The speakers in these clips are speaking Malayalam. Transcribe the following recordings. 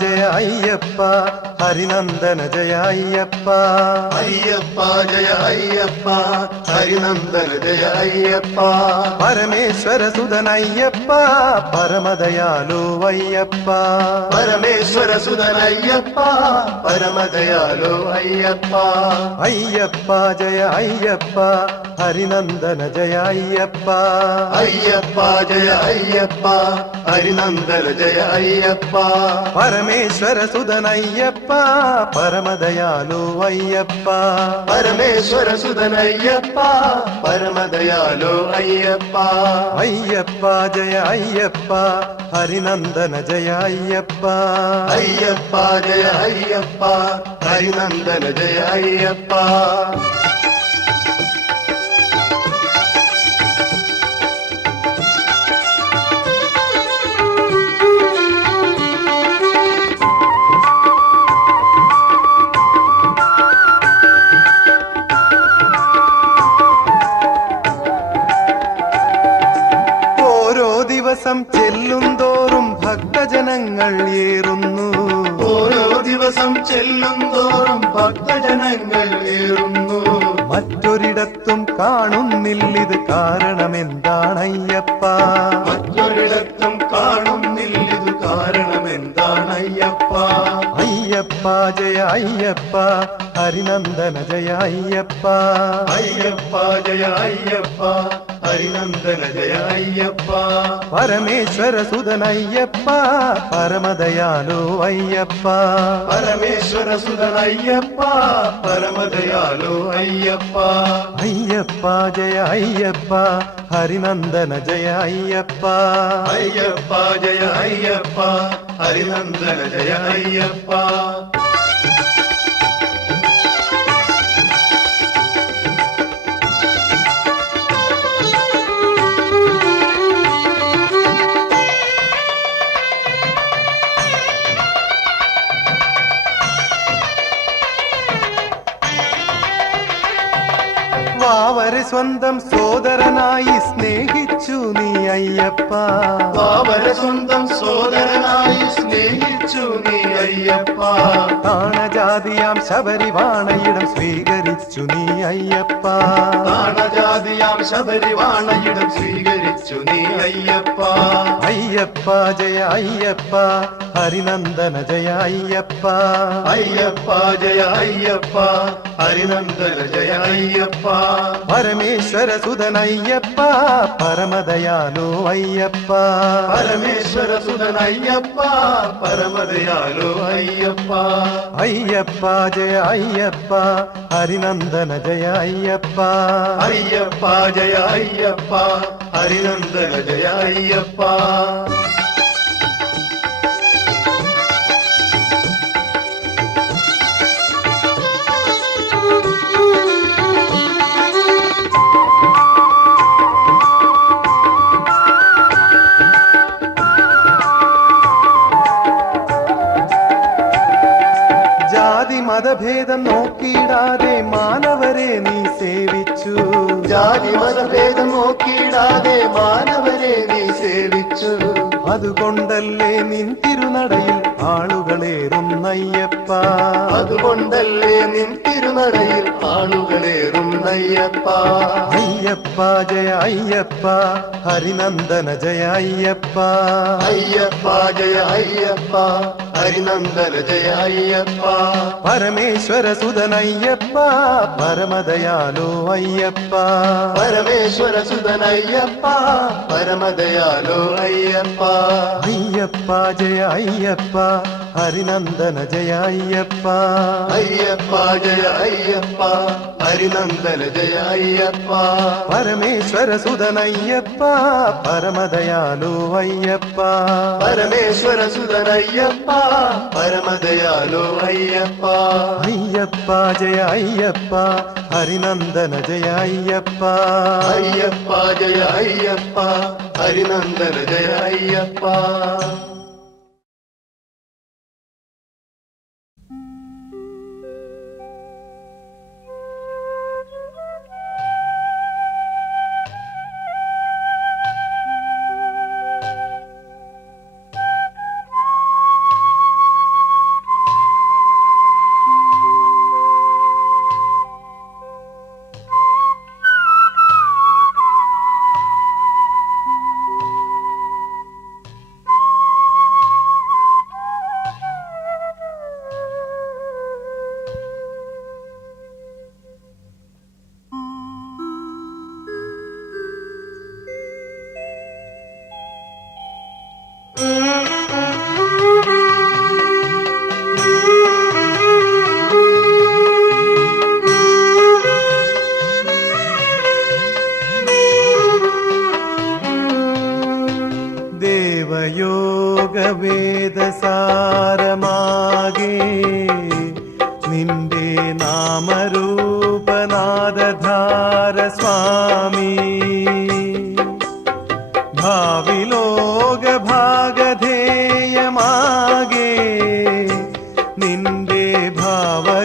ജയ അയ്യപ്പ ഹരിനന്ദന ജയ അയ്യപ്പ അയ്യപ്പ ജയ അയ്യപ്പ ഹരിനന്ദന ജയ അയ്യപ്പ പരമേശ്വര സുതനയ്യപ്പ പരമദയാലു അയ്യപ്പ പരമേശ്വര സുതനയ്യപ്പ പരമദയാലു അയ്യപ്പ അയ്യപ്പ ജയ അയ്യപ്പ ഹരിനന്ദന ജയ അയ്യപ്പ അയ്യപ്പ ജയ അയ്യപ്പ ഹരിനന്ദന ജയ അയ്യപ്പ പരമേശ്വര സുതനയ്യപ്പ പരമദയാലു അയ്യപ്പ പരമേശ്വര സുതനയ്യപ്പ പരമദയാലു അയ്യപ്പ അയ്യപ്പ ജയ അയ്യപ്പ ഹരിനന്ദന ജയ അയ്യപ്പ അയ്യപ്പ ജയ അയ്യപ്പ ഹരിനന്ദന ജയ അയ്യപ്പ ദിവസം ചെല്ലുന്തോറും ഭക്തജനങ്ങൾ ഏറുന്നു ഓരോ ദിവസം ചെല്ലുന്തോറും ഭക്തജനങ്ങൾ ഏറുന്നു മറ്റൊരിടത്തും കാണുന്നില്ലിത് കാരണമെന്താണയ്യപ്പ മറ്റൊരിടത്തും കാണുന്നില്ലിത് കാരണമെന്താണയ്യപ്പ അയ്യപ്പ ജയ അയ്യപ്പ ഹരിനന്ദന ജയ അയ്യപ്പ അയ്യപ്പ ജയ അയ്യപ്പ ഹരിനന്ദന ജയ അയ്യപ്പ പരമേശ്വര സുതനയ്യപ്പ പരമദയാലു അയ്യപ്പ പരമേശ്വര സുതനയ്യപ്പ പരമദയാലു അയ്യപ്പ അയ്യപ്പ ജയ അയ്യപ്പ ഹരിനന്ദന ജയ അയ്യപ്പ അയ്യപ്പ ജയ അയ്യപ്പ ഹരിനന്ദന ജയ അയ്യപ്പ വാവരെ സ്വന്തം സോദരനായി സ്നേഹിച്ചു നീ അയ്യപ്പ വാവരെ സ്വന്തം സോദരനായി സ്നേഹിച്ചു നീ അയ്യപ്പ താണജാതിയാം ശബരിവാണയിടം സ്വീകരിച്ചു നീ അയ്യപ്പ താണജാതിയാം ശബരിവാണയിടം സ്വീകരിച്ചു നീ അയ്യപ്പ അയ്യപ്പ ജയ അയ്യപ്പ ഹരിനന്ദന ജയ അയ്യപ്പ അയ്യപ്പ ജയ അയ്യപ്പ ഹരിനന്ദന ജയ അയ്യപ്പ പരമേശ്വര സുതനയ്യപ്പ പരമദയാലു അയ്യപ്പ പരമേശ്വര സുതനയ്യപ്പ പരമദയാലു അയ്യപ്പ അയ്യപ്പ ജയ അയ്യപ്പ ഹരിനന്ദന ജയ അയ്യപ്പ അയ്യപ്പ ജയ അയ്യപ്പ ഹരിനന്ദന ജയ അയ്യപ്പ മതഭേദം നോക്കിയിടാതെ മാനവരെ നീ സേവിച്ചു ജാതി മതഭേദം നോക്കിയിടാതെ മാനവരെ നീ സേവിച്ചു അതുകൊണ്ടല്ലേ നിൻ തിരുനടയിൽ ആളുകളേറുന്നയ്യപ്പ അതുകൊണ്ടല്ലേ നിൻ തിരുനടയിൽ ആളുകളേറുന്നയ്യപ്പ അയ്യപ്പ ജയ അയ്യപ്പ ഹരിനന്ദന ജയ അയ്യപ്പ അയ്യപ്പ ജയ അയ്യപ്പ ഹരിനന്ദന ജയ അയ്യപ്പ പരമേശ്വര സുതനയ്യപ്പ പരമദയാലു അയ്യപ്പ പരമേശ്വര സുതനയ്യപ്പ പരമദയാലു അയ്യപ്പ അയ്യപ്പ ജയ അയ്യപ്പ ഹരിനന്ദന ജയ അയ്യപ്പ അയ്യപ്പ ജയ അയ്യപ്പ ഹരിനന്ദന ജയ അയ്യപ്പ പരമേശ്വര സുതനയ്യപ്പ പരമദയാലു അയ്യപ്പ പരമേശ്വര സുതനയ്യപ്പ പരമദയാലു അയ്യപ്പ അയ്യപ്പ ജയ അയ്യപ്പ ഹരിനന്ദന ജയ അയ്യപ്പ അയ്യപ്പ ജയ അയ്യപ്പ ഹരിനന്ദന ജയ അയ്യപ്പ നിന്റെ നാമരൂപനാദധാര സ്വാമി ഭാവിലോക ഭാഗധേയമാകെ നിന്റെ ഭാവഗാനരാഗമാല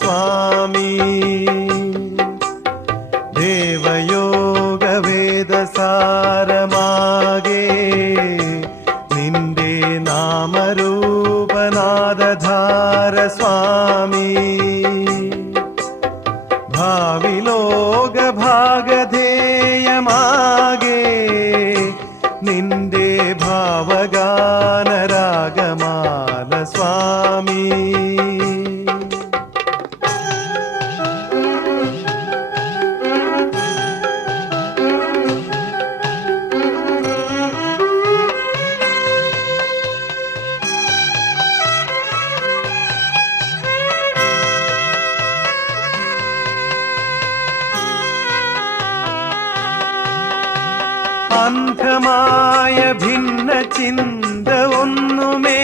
സ്വാമി ദേവയോഗ വേദസാരമാകെ നിന്റെ നാമരൂപനാദധാര സ്വാമി ഭാവിലോക ഭാഗധേയമാകെ നിന്റെ ഭാവഗാനരാഗമാല സ്വാമി അന്ധമായ ഭിന്ന ചിന്ത ഒന്നുമേ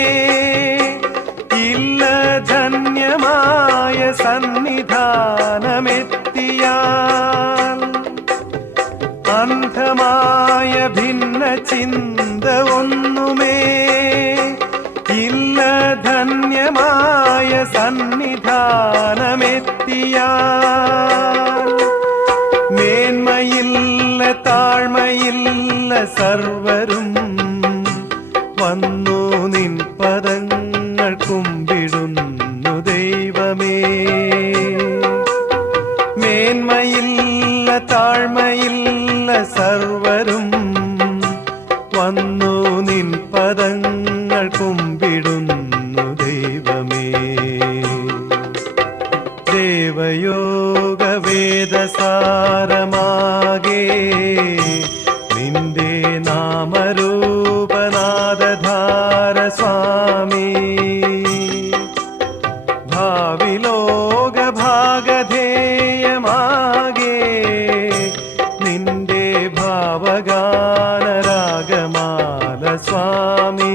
ഇല്ല ധന്യമായ സന്നിധാനമെത്തിയാൽ അന്ധമായ ഭിന്ന ചിന്ത ഒന്നുമേ ഇല്ല ധന്യമായ സന്നിധാനമെത്തിയാൽ മേന്മയില്ല താഴ്മയില്ല സർവരും വന്നു നിൻ പദങ്ങൾ കുമ്പിടുന്നു ദൈവമേ മേന്മയില്ല താഴ്മയില്ല സർവരും വന്നു നിൻ പദങ്ങൾ കുമ്പിടുന്നു ദൈവമേ ദേവയോഗ വേദസാരമാകെ നിന്റെ നാമരൂപനാദധാര സ്വാമി ഭാവിലോക ഭാഗധേയമാകെ നിന്റെ ഭാവഗാനരാഗമാല സ്വാമി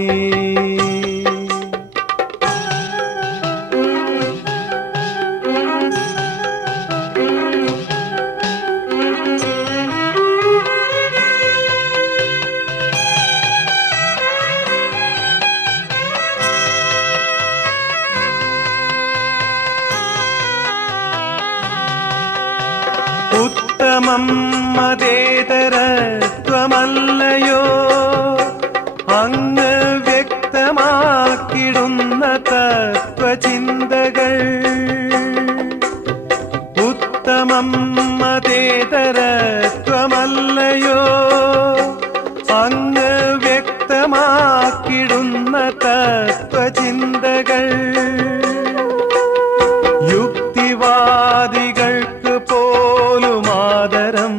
ഉത്തമം മതേതരത്വമല്ലയോ അങ്ങ് വ്യക്തമാക്കിടുന്ന തത്വചിന്തകൾ ഉത്തമം മതേതരത്വമല്ലയോ അങ്ങ് വ്യക്തമാക്കിടുന്ന തത്വചിന്തകൾ യുക്തിവാദികൾക്ക് പോലും ആദരം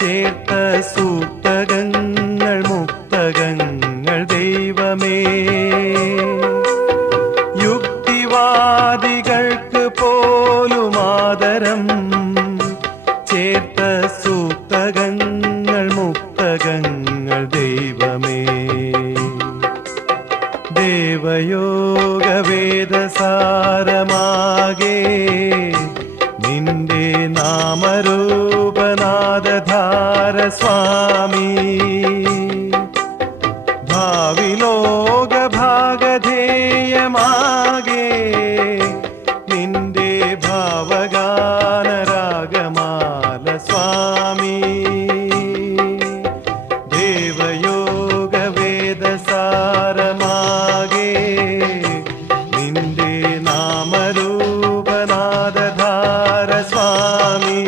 ചേർത്ത സൂക്തകങ്ങൾ മുക്തകങ്ങൾ ദൈവമേ യുക്തിവാദികൾക്ക് പോലും ആദരം ചേർത്ത സൂക്തകങ്ങൾ മുക്തകങ്ങൾ ദൈവമേ ദേവയോഗ വേദസാരമാകെ നിന്റെ നാമരൂപനാദധാര സ്വാമി ഭാവിലോക ഭാഗധേയമാകെ നിന്റെ ഭാവഗാനരാഗമാല സ്വാമി ദേവയോഗ വേദസാരമാകെ നിന്റെ നാമരൂപനാദധാര സ്വാമി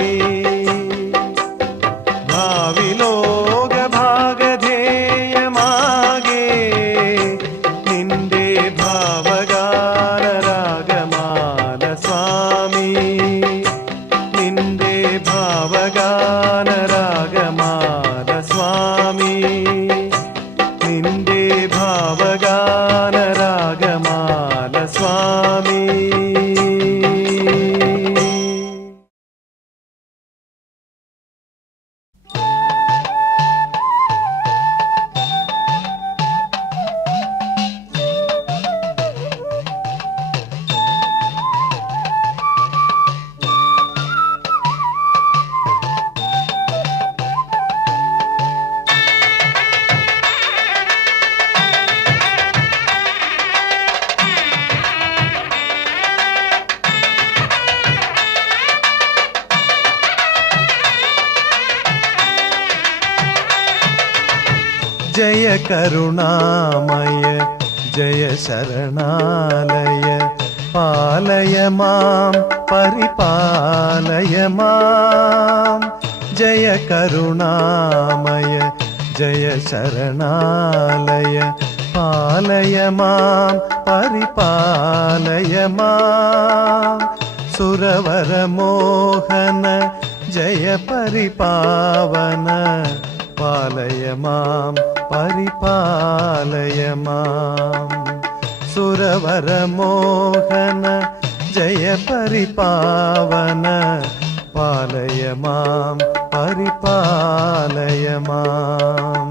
ഭാവിലോക ഭാഗധേയമാകെ നിന്റെ ഭാവഗാനരാഗമാല സ്വാമി നിന്റെ ഭാവഗാനരാഗമാല സ്വാമി നിന്റെ ഭാവഗാനരാഗമാല സ്വാമി ജയ കരുണാമയ ജയ ശരണാലയ പാലയ മാം പരിപാലയ മാം ജയ കരുണാമയ ജയ ശരണാലയ പാലയ മാം പരിപാലയ മാം സുരവരമോഹന ജയ പരിപാവന പാലയ മാം പരിപാലയ മാം സുരവരമോഹന ജയ പരിപാവന പാലയ മാം പരിപാലയ മാം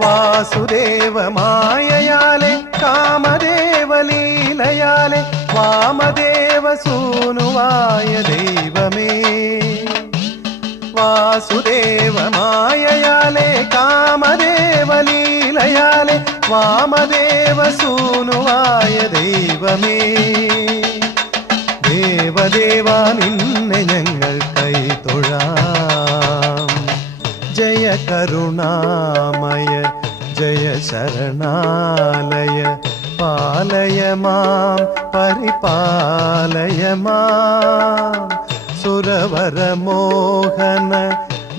വാസുദേവ മായയാലെ കാമദേവലീലയാലെ വാമദേവ സൂനുവായ ദൈവമേ വാസുദേവ മായയാലെ കാമദേവലീലയാലെ വാമദേവ സൂനുവായ ദൈവമേ ദേവദേവാ നിന്നെ ഞങ്ങൾ കൈതൊഴാം ജയ കരുണാമയ ജയ ശരണാലയ പാലയ മാം പരിപാലയ മാം സുരവരമോഹന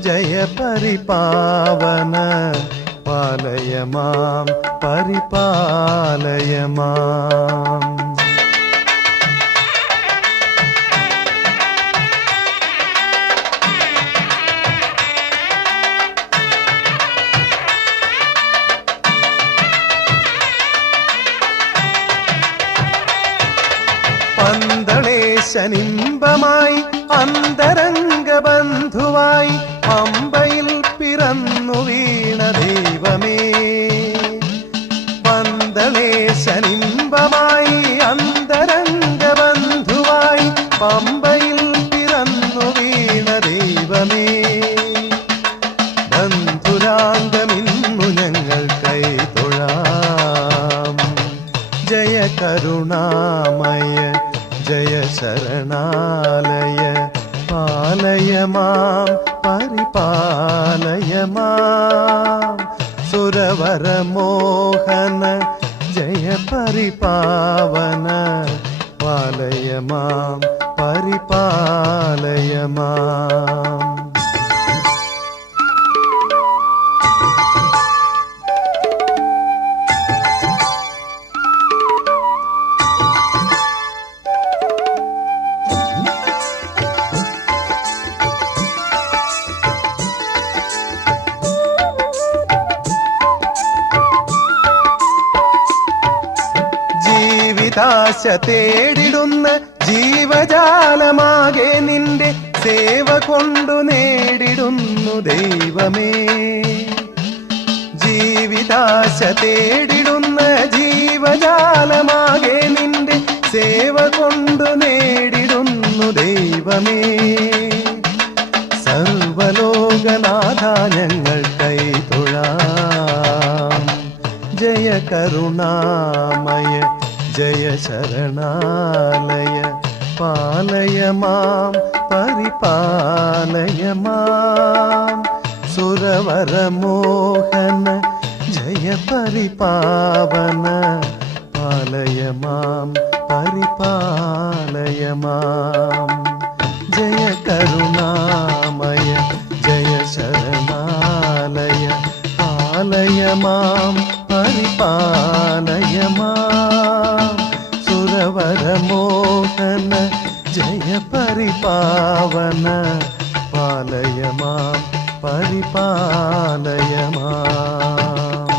ജയ പരിപാവന പാലയ മാം പരിപാലയ മാം പന്തളേശനിമ്പമായി അന്തരംഗ ബന്ധുവായി പമ്പയിൽ പിറന്നു വീണ ദൈവമേ പന്തളേശനിമ്പമായി അന്തരംഗ ബന്ധുവായി പമ്പയിൽ പിറന്നു വീണ ദൈവമേ ബന്ധുരാംഗമിന്നു ഞങ്ങൾ കൈതൊഴാം ജയ കരുണാമയ ജയ ശരണാലയ പാലയ മാം പരിപാലയ മാം സുരവരമോഹന ജയ പരിപാവന പാലയ മാം പരിപാലയ മാം ജീവിതാശ തേടിടുന്ന ജീവജാലമാകെ നിന്റെ സേവ കൊണ്ടു നേടിടുന്നു ദൈവമേ ജീവിതാശ തേടിടുന്ന ജീവജാലമാകെ നിന്റെ സേവ കൊണ്ടു നേടിടുന്നു ദൈവമേ സർവലോകനാഥ ഞങ്ങൾ കൈതൊഴാം ജയ കരുണാമയ ജയ ശരണാലയ പാലയ മാം പരിപാലയ മാം സുരവരമോഹന ജയ പരിപാവന പാലയ മാം പരിപാലയ മാം ജയ കരുണാമയ ജയ ശരണാലയ പാലയ മാം പരിപാലയ മാം സുരവരമോഹന ജയ പരിപാവന പാലയ മാം പരിപാലയ മാം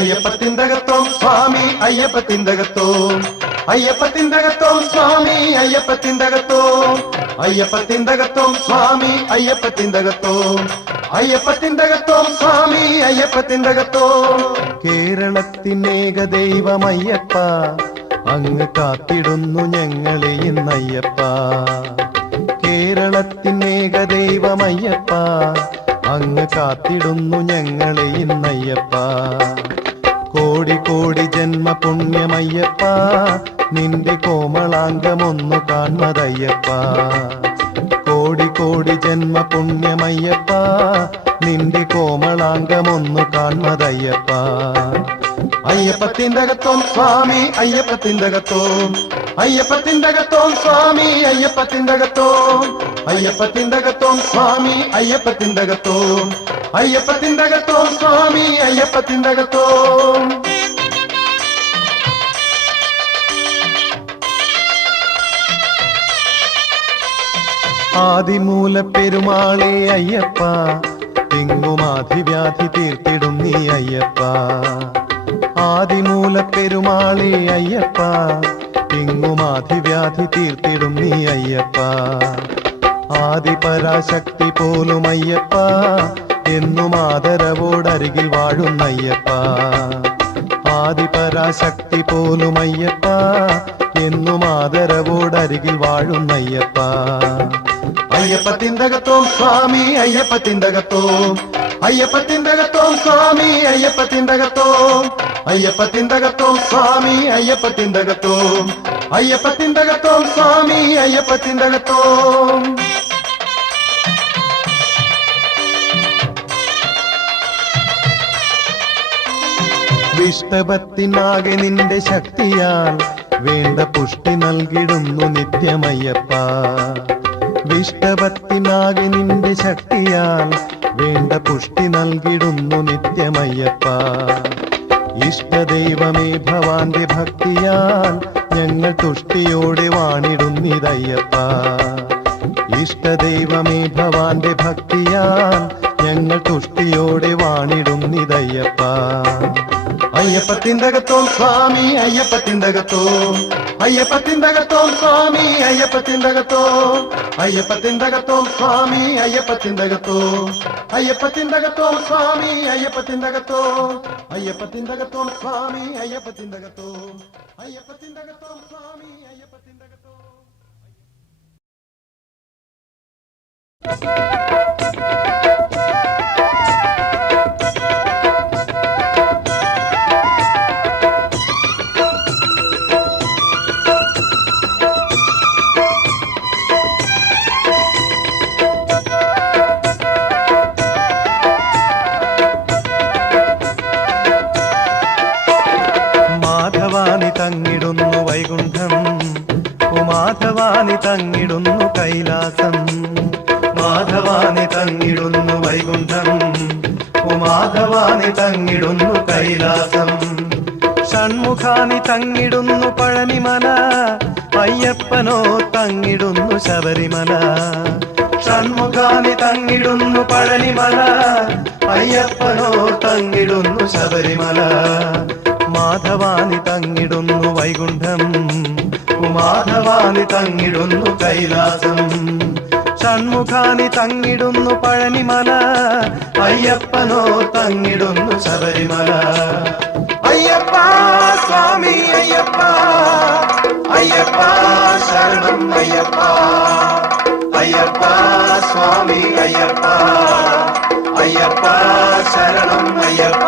അയ്യപ്പത്തിന്തകത്തോം സ്വാമി അയ്യപ്പത്തിന്തകത്തോം അയ്യപ്പത്തിന്തകത്തോം സ്വാമി അയ്യപ്പത്തിന്തകത്തോം അയ്യപ്പത്തിന്തകത്തോം സ്വാമി അയ്യപ്പത്തിന്തകത്തോം അയ്യപ്പത്തിന്തകത്തോം സ്വാമി അയ്യപ്പത്തിന്തകത്തോം. കേരളത്തിനേക ദൈവമയ്യപ്പ, അങ്ങ് കാത്തിടുന്നു ഞങ്ങളെ ഇന്നയ്യപ്പ. കേരളത്തിനേക ദൈവമയ്യപ്പ, അങ്ങ് കാത്തിടുന്നു ഞങ്ങളെ ഇന്നയ്യപ്പ. കോടി കോടി ജന്മ പുണ്യമയ്യപ്പ, നിന്റെ കോമളാംഗമൊന്നു കാൺമതയ്യപ്പ. കോടി കോടി ജന്മ പുണ്യമയ്യപ്പ, നിന്റെ കോമളാംഗമൊന്നു കാൺമതയ്യപ്പ. അയ്യപ്പത്തിന്തകത്തോം സ്വാമി അയ്യപ്പത്തിന്തകത്തോം അയ്യപ്പത്തിന്തകത്തോം സ്വാമി അയ്യപ്പത്തിന്തകത്തോം അയ്യപ്പത്തിന്തകത്തോം സ്വാമി അയ്യപ്പത്തിന്തകത്തോം അയ്യപ്പത്തിന്തകത്തോം സ്വാമി അയ്യപ്പത്തിന്തകത്തോം. ആദിമൂല പെരുമാളെ അയ്യപ്പ, എങ്ങുമാധിവ്യാധി തീർത്തിടും നീ അയ്യപ്പ. ആദിമൂല പെരുമാളെ അയ്യപ്പ, എങ്ങുമാധിവ്യാധി തീർത്തിടും നീ അയ്യപ്പ. ആദിപരാശക്തി പോലും അയ്യപ്പ, എന്നും ആദരവോടരികിൽ വാഴുന്നയ്യപ്പ. ആദിപരാശക്തി പോലും അയ്യപ്പ, എന്നും ആദരവോടരികിൽ വാഴുന്നയ്യപ്പ. അയ്യപ്പത്തിന്തകത്തോം സ്വാമി അയ്യപ്പത്തിന്തകത്തോം അയ്യപ്പത്തിന്തകത്തോം സ്വാമി അയ്യപ്പത്തിന്തകത്തോം അയ്യപ്പത്തിന്തകത്തോം സ്വാമി അയ്യപ്പത്തിന്തകത്തോം അയ്യപ്പത്തിന്തകത്തോം സ്വാമി അയ്യപ്പത്തിന്തകത്തോം. വിഷ്ടഭത്തിനാകെ നിന്റെ ശക്തിയാൽ വേണ്ട പുഷ്ടി നൽകിടുന്നു നിത്യമയ്യപ്പ. വിഷ്ടഭത്തിനാകെ നിന്റെ ശക്തിയാൽ വേണ്ട പുഷ്ടി നൽകിടുന്നു നിത്യമയ്യപ്പ. ഇഷ്ടദൈവമേ ഭവാന്റെ ഭക്തിയാൽ ഞങ്ങൾ തുഷ്ടിയോടെ വാണിടുന്നിതയ്യപ്പ. ഇഷ്ടദൈവമേ ഭവാന്റെ ഭക്തിയാൽ ഞങ്ങൾ തുഷ്ടിയോടെ വാണിടുന്നിതയ്യപ്പ. അയ്യപ്പത്തിന്തകത്തോം സ്വാമി അയ്യപ്പത്തിന്തകത്തോം അയ്യപ്പത്തിന്തകത്തോം സ്വാമി അയ്യപ്പത്തിന്തകത്തോം അയ്യപ്പത്തിന്തകത്തോം സ്വാമി അയ്യപ്പത്തിന്തകത്തോം അയ്യപ്പത്തിന്തകത്തോം സ്വാമി അയ്യപ്പത്തിന്തകത്തോം അയ്യപ്പത്തിന്തകത്തോം സ്വാമി അയ്യപ്പത്തിന്തകത്തോം അയ്യപ്പത്തിന്തകത്തോം സ്വാമി അയ്യപ്പത്തിന്തകത്തോം. മാധവാനി തങ്ങിടുന്നു വൈകുണ്ഠം, ഉമാധവാനി തങ്ങിടുന്നു കൈലാസം. മാധവാനി തങ്ങിടുന്നു വൈകുണ്ഠം, ഉമാധവാനി തങ്ങിടുന്നു കൈലാസം. ഷൺമുഖാനി തങ്ങിടുന്നു പഴനിമല, അയ്യപ്പനോ തങ്ങിടുന്നു ശബരിമല. ഷൺമുഖാനി തങ്ങിടുന്നു പഴനിമല, അയ്യപ്പനോ തങ്ങിടുന്നു ശബരിമല. മാധവാനി തങ്ങിടുന്നു വൈകുണ്ഠം, ഉമാധവാനി തങ്ങിടുന്നു കൈലാസം. ഷൺമുഖാനി തങ്ങിടുന്നു പഴനിമല, അയ്യപ്പനോ തങ്ങിടുന്നു ശബരിമല. അയ്യപ്പ സ്വാമി അയ്യപ്പ അയ്യപ്പ ശരണം അയ്യപ്പ അയ്യപ്പ സ്വാമി അയ്യപ്പ അയ്യപ്പ ശരണം അയ്യപ്പ.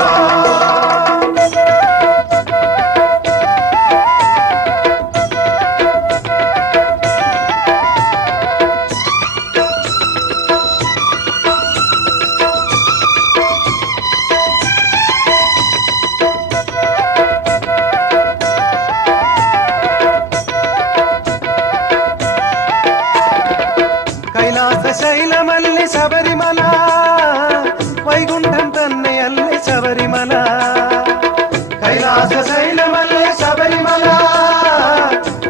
ശൈലമല്ലേ ശബരിമല, വൈകുണ്ഠം തന്നെയല്ലേ ശബരിമല. കൈലാസ ശൈലമല്ലേ ശബരിമല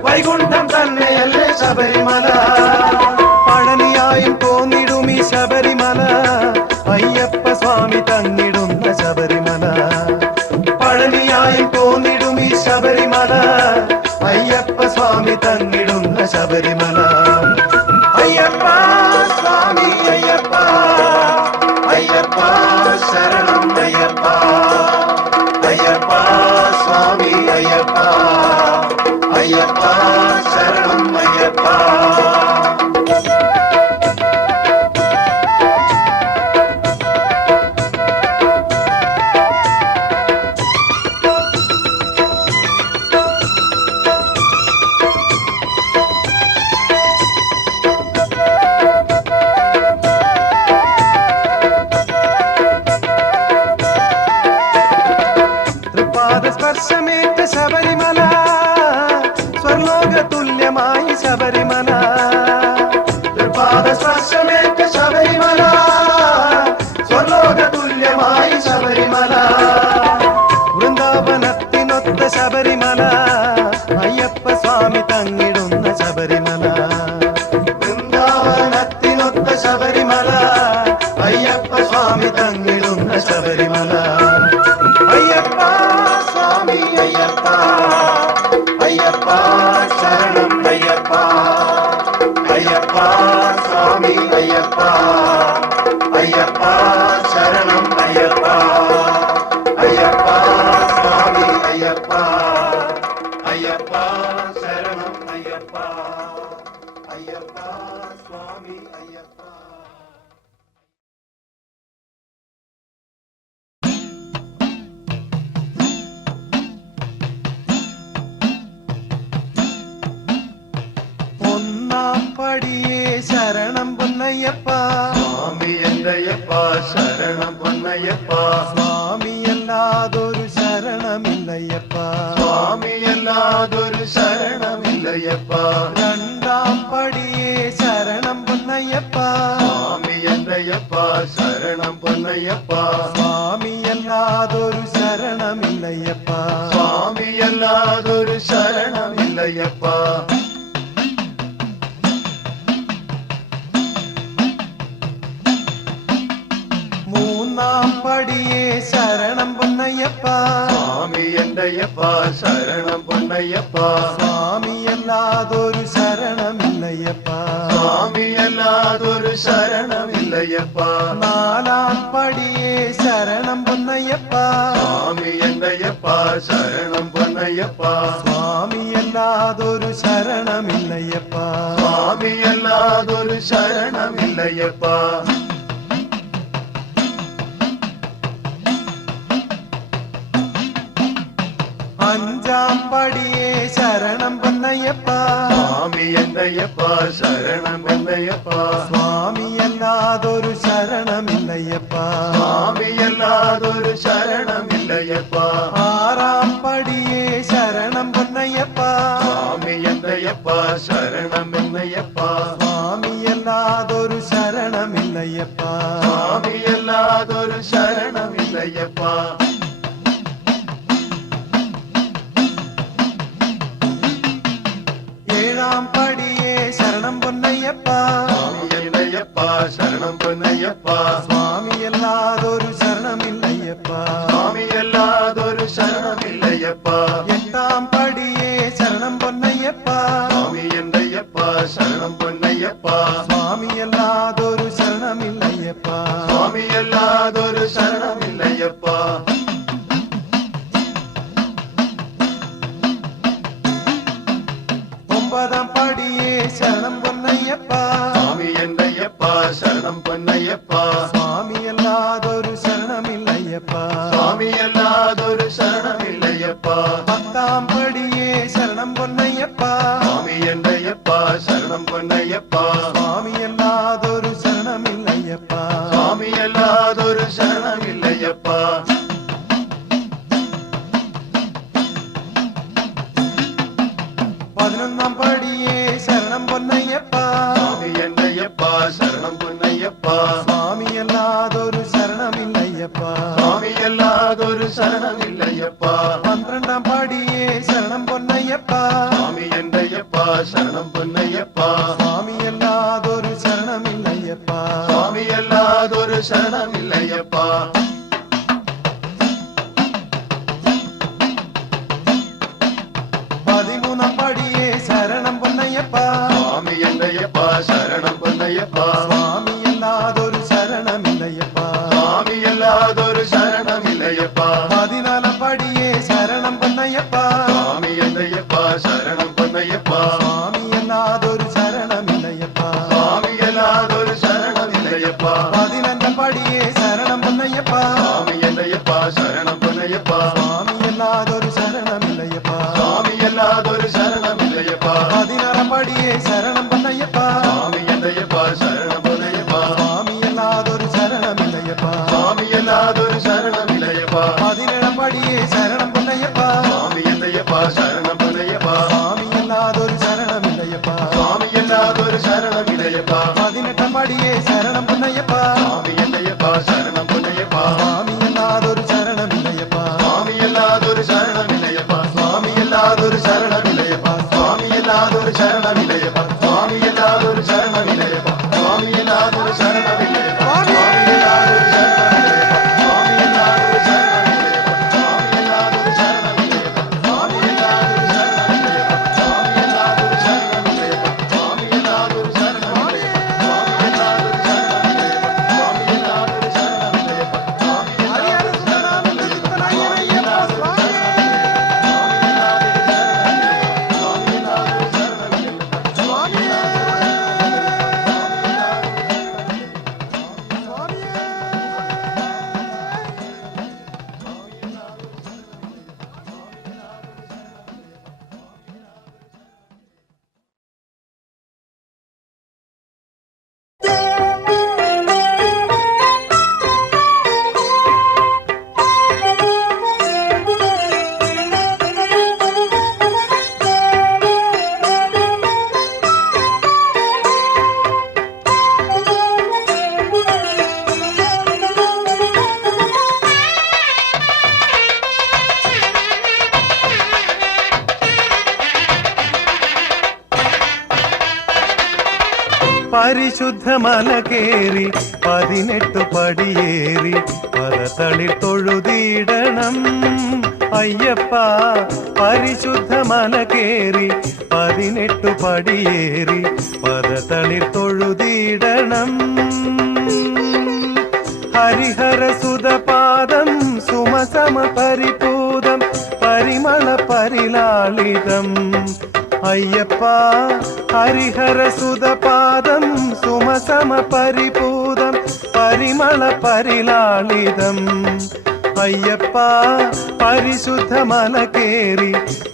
വൈകുണ്ഠം തന്നെയല്ലേ ശബരിമല. പഴനിയായും തോന്നിടുമീ ശബരിമല, അയ്യപ്പ സ്വാമി തങ്ങിടുന്ന ശബരിമല. ശബരിമല. അയ്യപ്പ സ്വാമി അയ്യപ്പ അയ്യപ്പ ശരണം അയ്യപ്പ അയ്യപ്പ സ്വാമി അയ്യപ്പ അയ്യപ്പ ശരണം അയ്യപ്പ. സ്പർശമേറ്റ ശബരിമല സ്വർലോക തുല്യമായി ശബരിമല. പാദസ്പർശമേറ്റ ശബരിമല സ്വർലോക തുല്യമായി ശബരിമല. വൃന്ദാവനത്തിനൊത്ത ശബരിമല അയ്യപ്പ സ്വാമി തങ്ങിടുന്ന ശബരിമല. വൃന്ദാവനത്തിനൊത്ത ശബരിമല അയ്യപ്പ സ്വാമി തങ്ങിടുന്ന ശബരിമല. അയ്യപ്പ സ്വാമി അയ്യപ്പ അയ്യപ്പ ശരണം അയ്യപ്പ അയ്യപ്പ സ്വാമി അയ്യപ്പ അയ്യപ്പ ശരണം അയ്യപ്പ അയ്യപ്പ സ്വാമി അയ്യപ്പ അയ്യപ്പ ശരണം അയ്യപ്പ അയ്യപ്പ സ്വാമി അയ്യപ്പ. ഒന്നാം പടിയേ ശരണം പൊന്നയ്യപ്പ സ്വാമി എന്റയ്യപ്പ ശരണം പൊന്നയ്യപ്പ സ്വാമിയല്ലാതൊരു ശരണമില്ലയ്യപ്പ. സ്വാമിയല്ലാതൊരു ശരണമില്ലയ്യപ്പ. രണ്ടാം പടിയേ ശരണം പൊന്നയ്യപ്പ സ്വാമി എന്റയ്യപ്പ ശരണം പൊന്നയ്യപ്പ സ്വാമിയല്ലാതൊരു ശരണമില്ലയ്യപ്പ. സ്വാമിയല്ലാതൊരു ശരണമില്ലയ്യപ്പ. മൂന്നാം പടിയേ ശരണം പൊന്നയ്യപ്പ സ്വാമി എന്റയ്യപ്പ ശരണം പൊന്നയ്യപ്പ സ്വാമിയല്ലാതൊരു ശരണമില്ലയ്യപ്പ. സ്വാമിയല്ലാതൊരു ശരണമില്ലയ്യപ്പ. നാലാം പടിയേ ശരണം പൊന്നയ്യപ്പ സ്വാമി എന്റയ്യപ്പ ശരണം പൊന്നയ്യപ്പ സ്വാമിയല്ലാതൊരു ശരണമില്ലയ്യപ്പ. സ്വാമിയല്ലാതൊരു ശരണമില്ലയ്യപ്പ. അഞ്ചാം പടിയേ ശരണം പൊന്നയ്യപ്പ സ്വാമി എന്റയ്യപ്പ ശരണം പൊന്നയ്യപ്പ സ്വാമിയല്ലാതൊരു ശരണമില്ലയ്യപ്പ. സ്വാമിയല്ലാതൊരു ശരണമില്ലയ്യപ്പ. ആറാം പടിയേ ശരണം പൊന്നയ്യപ്പ സ്വാമി എന്റയ്യപ്പ ശരണം പൊന്നയ്യപ്പ സ്വാമിയല്ലാതൊരു ശരണമില്ലയ്യപ്പ. സ്വാമിയല്ലാതൊരു ശരണമില്ലയ്യപ്പ. ഏഴാം പടിയേ ശരണം പൊന്നയ്യപ്പ സ്വാമി എന്റയ്യപ്പ ശരണം പൊന്നയ്യപ്പ സ്വാമിയല്ലാതൊരു ശരണമില്ലയ്യപ്പ. സ്വാമിയല്ലാതൊരു ശരണമില്ലയ്യപ്പ. എട്ടാം പടിയേ ശരണം പൊന്നയ്യപ്പ സ്വാമി എന്റയ്യപ്പ ശരണം പൊന്നയ്യപ്പ സ്വാമിയല്ലാതൊരു ശരണമില്ലയ്യപ്പ. സ്വാമിയല്ലാതൊരു ശരണമില്ലയ്യപ്പ. 9ാം പടിയേ ശരണം പൊന്നയ്യപ്പ സ്വാമി എന്റയ്യപ്പ ശരണം പൊന്നയ്യപ്പ സ്വാമിയല്ലാതൊരു ശരണമില്ലയ്യപ്പ. സ്വാമിയല്ലാതൊരു ശരണമില്ലയ്യപ്പ. 10ാം പടിയേ ശരണം പൊന്നയ്യപ്പ സ്വാമി എന്റയ്യപ്പ ശരണം പൊന്നയ്യപ്പ സ്വാമിയല്ലാതൊരു ശരണമില്ലയ്യപ്പ. സ്വാമിയല്ലാതൊരു ശരണമില്ലയ്യപ്പ. 11ാം പടിയേ ശരണം പൊന്നയ്യപ്പ സ്വാമി എന്റയ്യപ്പ ശരണം പൊന്നയ്യപ്പ സ്വാമിയല്ലാതൊരു ശരണമില്ലയ്യപ്പ. സ്വാമിയല്ലാതൊരു ശരണമില്ലയ്യപ്പ. 12ാം പടിയേ ശരണം പൊന്നയ്യപ്പ സ്വാമി എന്റയ്യപ്പ ശരണം പൊന്നയ്യപ്പ സ്വാമിയല്ലാതൊരു ശരണമില്ലയ്യപ്പ. സ്വാമിയല്ലാതൊരു ശരണമില്ലയ്യപ്പ. 13ാം പടിയേ ശരണം പൊന്നയ്യപ്പ പൊന്നയ്യപ്പ സ്വാമിയല്ലാതൊരു ശരണമില്ലയ്യപ്പ സ്വാമിയല്ലാതൊരു ശരണമില്ലയ്യപ്പ 15 പടിയേ ശരണം പൊന്നയ്യപ്പ സ്വാമി എന്നയ്യപ്പ ശരണം പൊന്നയ്യപ്പ സ്വാമിയല്ലാതൊരു ശരണമില്ലയ്യപ്പ സ്വാമിയല്ലാതൊരു ശരണമില്ലയ്യപ്പ 16 പടിയേ ശരണം പൊന്നയ്യപ്പ സ്വാമി എന്നയ്യപ്പ ശരണം പൊന്നയ്യപ്പ സ്വാമിയല്ലാതൊരു ശരണമില്ലയ്യപ്പ സ്വാമിയല്ലാതൊരു ശരണമില്ലയ്യപ്പ 17 പടിയേ ശരണം പൊന്നയ്യപ്പ സ്വാമി എന്നയ്യപ്പ ശരണം പൊന്നയ്യപ്പ സ്വാമിയല്ലാതൊരു ശരണമില്ലയ്യപ്പ സ്വാമിയല്ലാതൊരു ശരണമില്ലയ്യപ്പ 18 പടിയേ ശരണം പൊന്നയ്യപ്പ സ്വാമി എന്നയ്യപ്പ ശരണം പൊന്നയ്യപ്പ സ്വാമിയല്ലാതൊരു ശരണമില്ലയ്യപ്പ സ്വാമിയല്ലാതൊരു ശരണമില്ലയ്യപ്പ സ്വാമിയല്ലാതൊരു ശരണമില്ലയ്യപ്പ സ്വാമിയല്ലാതൊരു ശരണമില്ലയ്യപ്പ സ്വാമിയല്ലാതൊരു ശരണമില്ലയ്യപ്പ സ്വാമിയല്ലാതൊരു ശരണമില്ലയ്യപ്പ സ്വാമിയല്ലാതൊരു പരിശുദ്ധ മല കേറി 18 പടിയേറി പദതളിർ തൊഴുതിടണം അയ്യപ്പ പരിശുദ്ധ മല കേറി 18 പടിയേറി പദതളിർ തൊഴുതിടണം ഹരിഹര സുതപാദം സുമസമ പരിപൂതം പരിമള പരിലാളിതം അയ്യപ്പ ഹരിഹര സുതപാദം സുമസമ പരിപൂതം പരിമള പരിലാളിതം അയ്യപ്പ പരിശുദ്ധ മല കേറി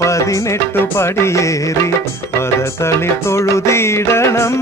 18 പടിയേറി പദതളിർ തൊഴുതിടണം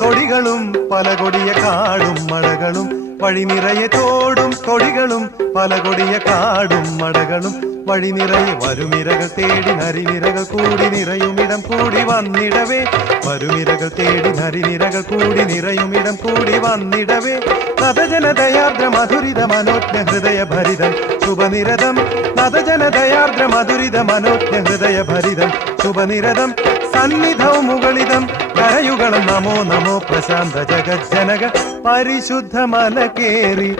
കൊടികളും പല കൊടിയ കാടും മഴകളും വഴി നിറയെ തോടും കൊടികളും പല കൊടിയ കാടും മഴകളും വഴി നിറയെ വരുമിരകൾ തേടി നരിനിരകൾ കൂടി നിറയുമിടം കൂടി വന്നിടവേ വരുമിരകൾ തേടി നരിനിരകൾ കൂടി നിറയുമിടം കൂടി വന്നിടവേ നദജനദയാർദ്ര മധുരിത മനോജ്ഞ ഹൃദയ ഭരിതം ശുഭനിരതം നദജനദയാർദ്ര മധുരിത മനോജ്ഞ ഹൃദയ ഭരിതം ശുഭനിരതം സന്നിധവും മുകളിതം കരയുകളും നമോ നമോ പ്രശാന്ത ജഗജ്ജനക പരിശുദ്ധ മല കേറി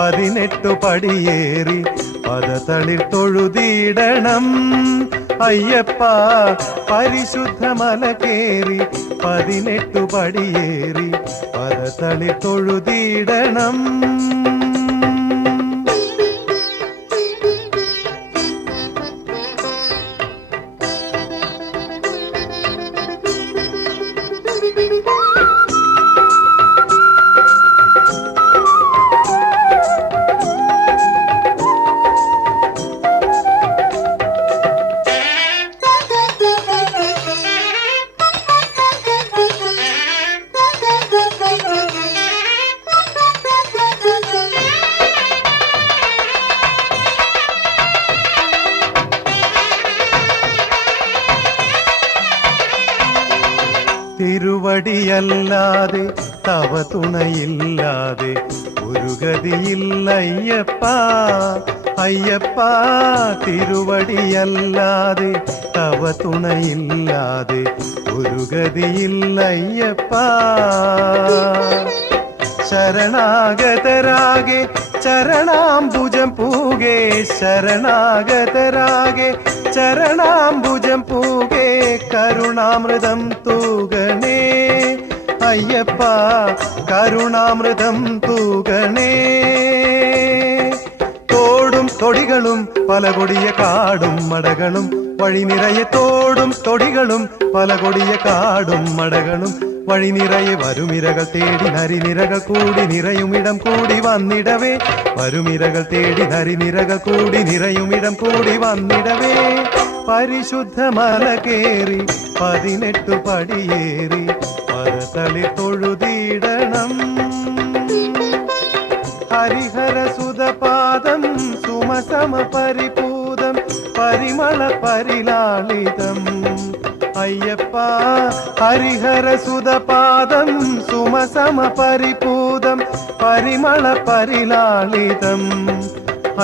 18 പടിയേറി പദതളിർ തൊഴുതിടണം അയ്യപ്പ പരിശുദ്ധ മല കേറി 18 പടിയേറി പദതളിർ തൊഴുതിടണം തിരുവടിയല്ലാതെ തവ തുണയില്ലാതെ ഒരു ഗതിയില്ലയ്യപ്പ അയ്യപ്പ തിരുവടിയല്ലാതെ തവ തുണയില്ലാതെ ഒരു ഗതിയില്ലയ്യപ്പ ശരണാഗതരാകെ ചരണാംബുജം പൂകെ ശരണാഗതരാകെ ചരണാംബുജം പൂകെ കരുണാമൃതം തൂകണേ അയ്യപ്പ കരുണാമൃതം തൂകണേ തോടും തൊടികളും പല കൊടിയ കാടും മടകളും വഴി നിറയെ തോടും തൊടികളും പല കൊടിയ കാടും മടകളും വഴി നിറയെ വരുമിരകൾ തേടി നരിനിരകൾ കൂടി നിറയുമിടം കൂടി വന്നിടവേ വരുമിരകൾ തേടി നരിനിരകൾ കൂടി നിറയുമിടം കൂടി വന്നിടവേ പരിശുദ്ധ മല കേറി 18 പടിയേറി പരതളി തൊഴുതിടണം ഹരിഹര സുതപാദം സുമസമ പരിപൂതം പരിമള പരിലാളിതം അയ്യപ്പ ഹരിഹര സുതപാദം സുമസമ പരിപൂതം പരിമള പരിലാളിതം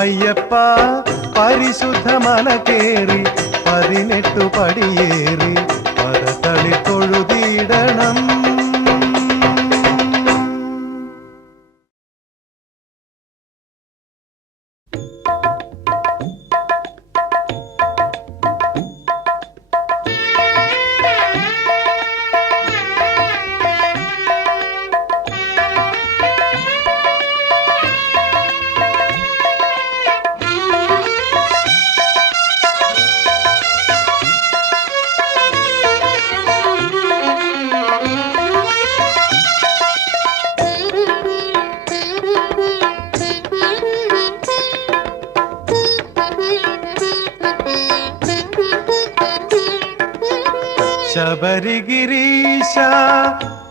അയ്യപ്പ പരിശുദ്ധ മല കേറി 18 പടിയേറി പരതളി തൊഴുതിടണം ശബരിഗിരീശ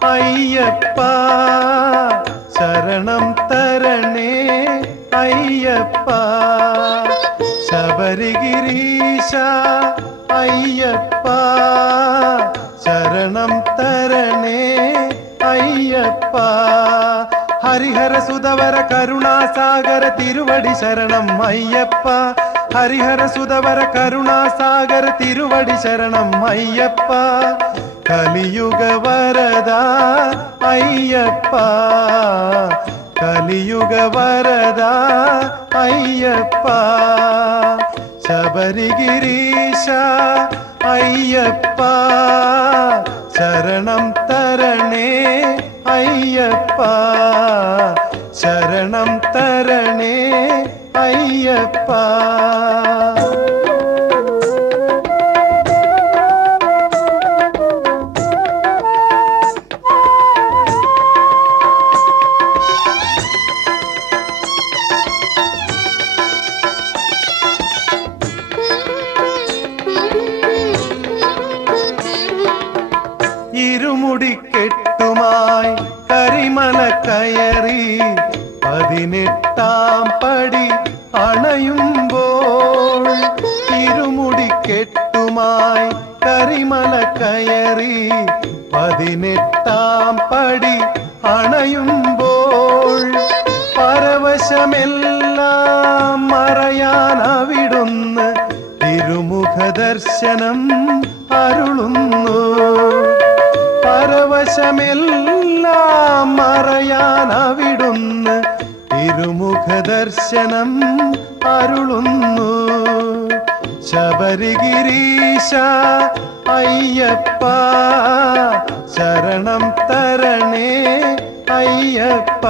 അയ്യപ്പ ശരണം തരണേ അയ്യപ്പ ശബരിഗിരീശ അയ്യപ്പ ശരണം തരണേ അയ്യപ്പ ഹരിഹര സുതവര കരുണാസാഗര തിരുവടി ശരണം അയ്യപ്പ ഹരിഹര സുതവര കരുണാസാഗര തിരുവടി ശരണം അയ്യപ്പ കലിയുഗ വരദ അയ്യപ്പ കലിയുഗ വരദ അയ്യപ്പ ശബരിഗിരീശ അയ്യപ്പ ശരണം തരണേ അയ്യപ്പ ശരണം തരണേ അയ്യപ്പ ഇരുമുടിക്കെട്ടുമായി കരിമല കയറി 18 പടി അണയുമ്പോൾ ഇരുമുടിക്കെട്ടുമായി കരിമല കയറി 18 പടി അണയുമ്പോൾ പരവശമെല്ലാം മറയാനവിടുന്ന് തിരുമുഖ ദർശനം അരുളുന്നു പരവശമെല്ലാം മറയാനവിടുന്ന് തിരുമുഖ ദർശനം അരുളുന്നു ശബരിഗിരീശ അയ്യപ്പ ശരണം തരണേ അയ്യപ്പ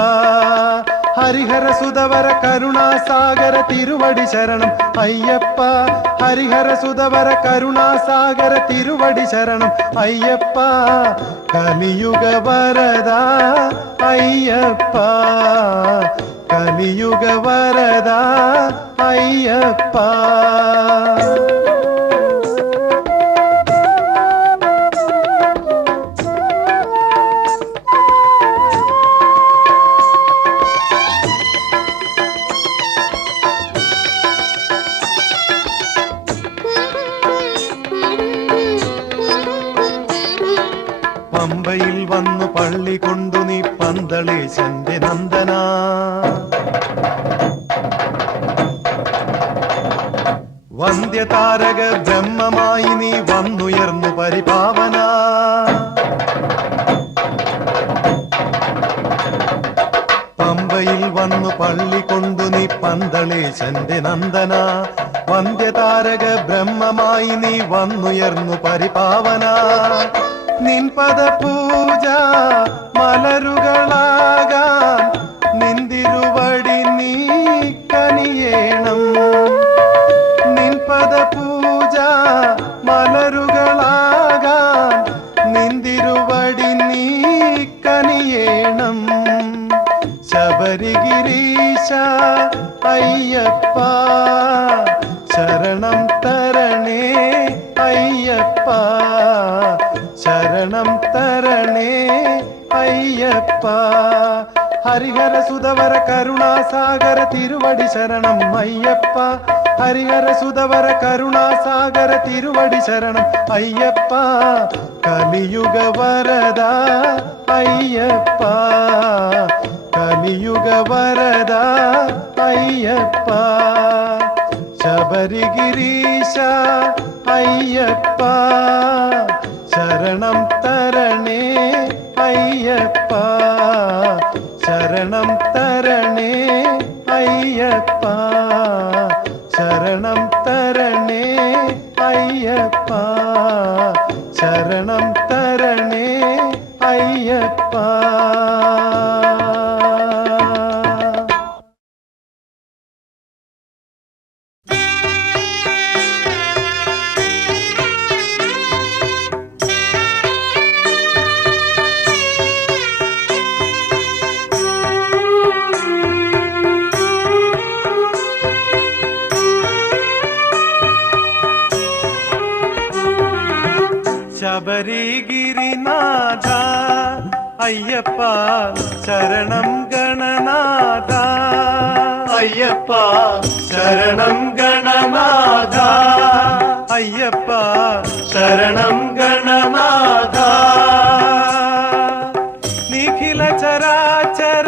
ഹരിഹര സുതവര കരുണാസാഗര തിരുവടി ശരണം അയ്യപ്പ ഹരിഹര സുതവര കരുണാസാഗര തിരുവടി ശരണം അയ്യപ്പ കലിയുഗ വരദ അയ്യപ്പ കലിയുഗ വരദ അയ്യപ്പ പമ്പയിൽ വന്നു പള്ളി കൊണ്ടു നീ പന്തളേശന്റെ നന്ദന. വന്ധ്യതാരക ബ്രഹ്മമായി നീ വന്നുയർന്നു പരിപാവന. പമ്പയിൽ വന്നു പള്ളി കൊണ്ടു നീ പന്തളേശന്റെ നന്ദന. വന്ധ്യതാരക ബ്രഹ്മമായി നീ വന്നുയർന്നു പരിപാവന. നിൻ പദപൂജ മലരുകളാകാൻ നിന്തിരുവടി നീ കനിയേണം. നിൻ പദപൂജ മലരുകളാകാൻ നിന്തിരുവടി നീ കനിയേണം. ശബരിഗിരീശ അയ്യപ്പ ശരണം തരണേ അയ്യപ്പ. ശരണം തരണേ അയ്യപ്പ. ഹരിഹര സുതവര കരുണാസാഗര തിരുവടി ശരണം അയ്യപ്പ. ഹരിഹര സുതവര കരുണാസാഗര തിരുവടി ശരണം അയ്യപ്പ. കലിയുഗ വരദ അയ്യപ്പ. കലിയുഗ വരദ അയ്യപ്പ. ശബരിഗിരീശ അയ്യപ്പ ശരണം തരണേ അയ്യപ്പ. ശരണം തരണേ അയ്യപ്പ. ശരണം തരണേ അയ്യപ്പ. ശരണം തരണേ അയ്യപ്പ. ശബരിഗിരിനാഥ അയ്യപ്പ ശരണം ഗണനാഥ. അയ്യപ്പ ശരണം ഗണനാഥ. അയ്യപ്പ ശരണം ഗണനാഥ. നിഖില ചരാചര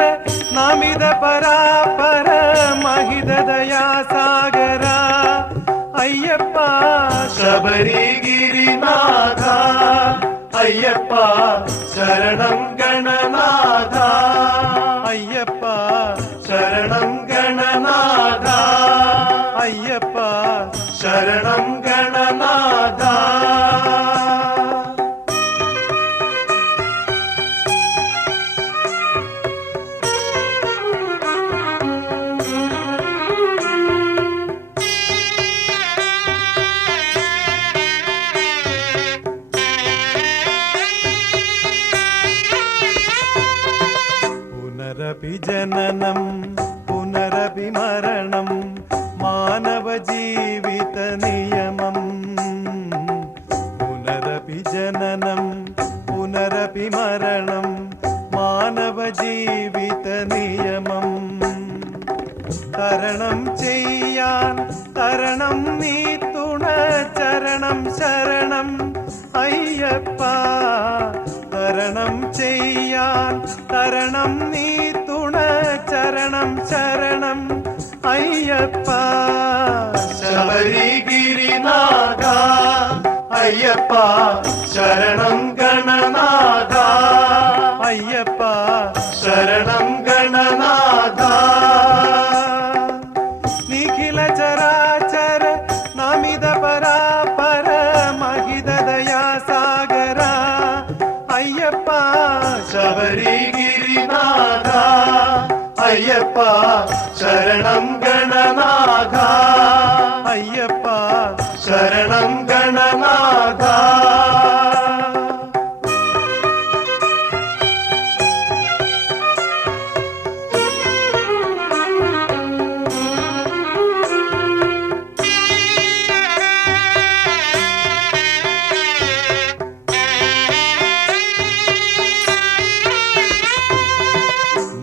നമിത പരാപര മഹിത ദയാസാഗര അയ്യപ്പ ശബരിഗിരിനാഥ. അയ്യപ്പ ശരണം ഗണനാഥ. അയ്യപ്പ ശരണം ഗണനാഥ. അയ്യപ്പ ശരണം ഗണനാഥ. പുനരപി ജനനം പുനരപി മരണം മാനവ ജീവിത നിയമം. പുനരപി ജനനം പുനരപി മരണം മാനവ ജീവിത നിയമം. തരണം ചെയ്യാൻ തരണം നീ തുണ ചരണം ശരണം അയ്യപ്പ. തരണം ചെയ്യാൻ തരണം നീ തുണ ചരണം ശരണം അയ്യപ്പ. ശബരിഗിരിനാഥ അയ്യപ്പ ശരണം ഗണനാഥ. അയ്യപ്പ ശരണം ഗണനാഥ. നിഖില ചരാചര നമിത പരാപര മഹിത ദയാസാഗര അയ്യപ്പ ശബരിഗിരിനാഥ. അയ്യപ്പ ശരണം ഗണനാഥ. അയ്യപ്പ ശരണം ഗണനാഥ.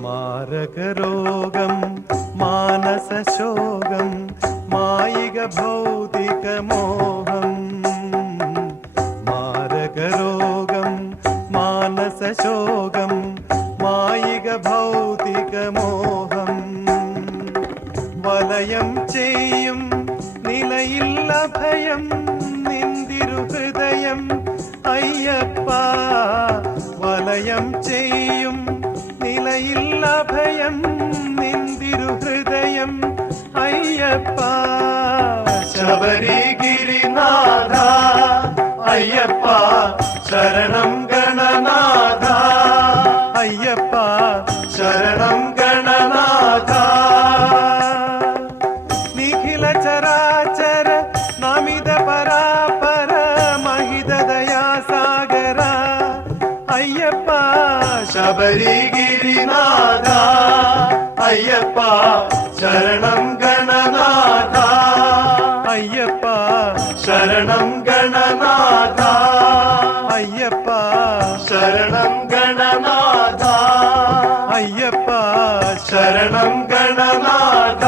മാരകരോഗം മാനസശോകം മായിക ഭൗതിക മോഹം. മാരകരോഗം മാനസശോകം മായിക ഭൗതികമോഹം വലയം ചെയ്യും നിലയില്ല ഭയം നിന്തിരുഹൃദയം അയ്യപ്പ വലയം ചെയ്യും നിലയില്ല ഭയം നിന്തിരുഹൃദയം അയ്യപ്പ ശബരിഗിരിനാഥ അയ്യപ്പ ശരണം ഗണനാഥ അയ്യപ്പ ശരണം ഗണനാഥ നിഖില ചരാചര നമിത പരാപര മഹിത ദയാസാഗര അയ്യപ്പ ശബരിഗിരിനാഥ അയ്യപ്പ ശരണം ഗണനാഥ അയ്യപ്പ ശരണം ഗണനാഥ അയ്യപ്പ ശരണം ഗണനാഥ അയ്യപ്പ ശരണം ഗണനാഥ